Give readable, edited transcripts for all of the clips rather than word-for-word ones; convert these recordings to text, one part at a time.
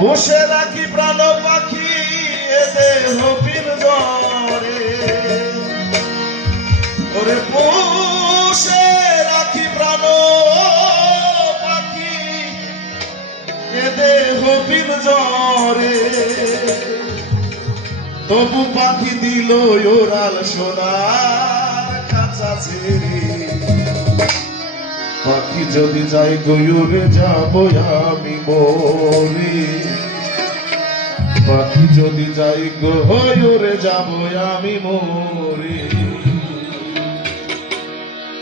বসে রাখি প্রাণ পাখি এ দেহ পিঞ্জরে, ওরে বসে রাখি প্রাণ পাখি এ দেহ পিঞ্জরে, তবু পাখি দিল ওরাল সোনার খাঁচা ছেড়ে। পাখি যদি যাই গয়ুরে যাব আমি মরে, পাখি যদি যাই গয়ুরে যাব আমি মরে।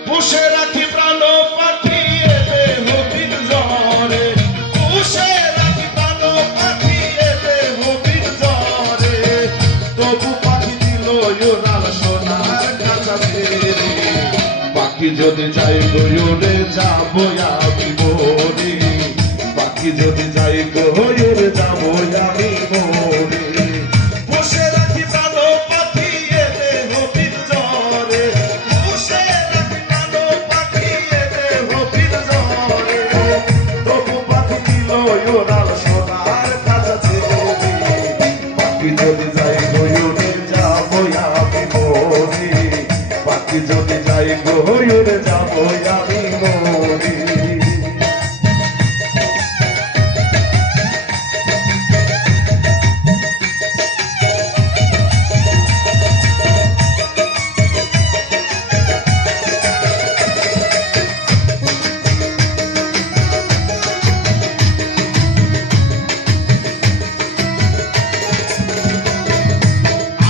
বসে রাখি প্রাণ পাখি এ দেহ পিঞ্জরে, বসে রাখি প্রাণ পাখি এ দেহ পিঞ্জরে, তবু পাখি দিল ওরাল সোনার খাঁচা ছেড়ে। পাখি যদি যাই গয়ুরে যাব আমি মরে, পাখি যদি যাই গয়ুরে যাব আমি মরে। বসে রাখি প্রাণ পাখি এ দেহ পিঞ্জরে, বসে রাখি প্রাণ পাখি এ দেহ পিঞ্জরে, তবু পাখি দিল ওরাল সোনার খাঁচা ছেড়ে। পাখি যদি যাই গয়ুরে যাব আমি মরে, পাখি যদি যাই গয়ুরে যাব আমি মরে।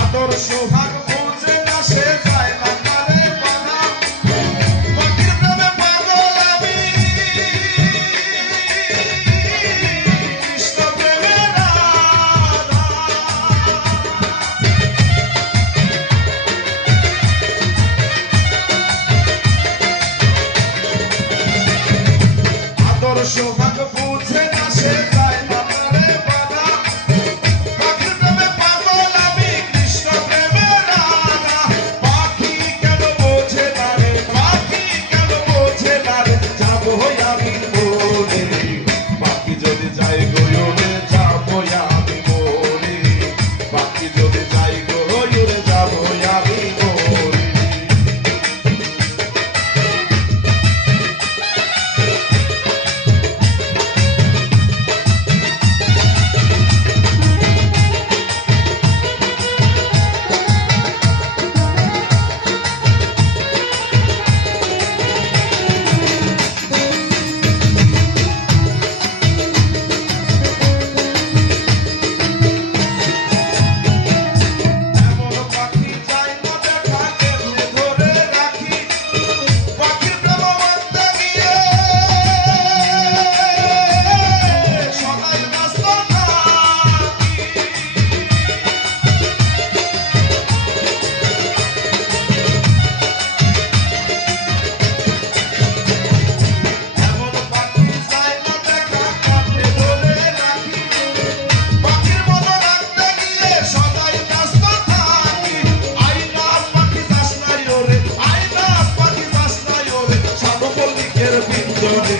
আদর্শ ভাগ বুঝে না সে যায় না কানে বাধা, পাখির প্রেমে পাগল আমি, কৃষ্ণ প্রেমে রাধা। আদর্শ ভাগ বুঝে না সে যায় না কানে বাধা, পাখির প্রেমে পাগল আমি, কৃষ্ণ প্রেমে রাধা। পাখি কেন বোঝে না রে, পাখি কেন বোঝে না রে, যাব আমি মরে। পাখি যদি যাই গয়ুরে যাব আমি মরে, পাখি যদি যাই গয়ুরে যাব আমি মরে। এমন পাখি যাই না দেখা কেমনে ধরে রাখি, পাখির প্রেম মানতে গিয়ে সদাই ব্যস্ত থাকি। এমন পাখি যাই না দেখা কেমনে ধরে রাখি, পাখির মতো রাখতে গিয়ে সদাই ব্যস্ত থাকি। আইনা পাখি যাস নাই ওরে, আইনা পাখি যাস নাই ওরে, সাধু পল্লিকের পিঞ্জরে।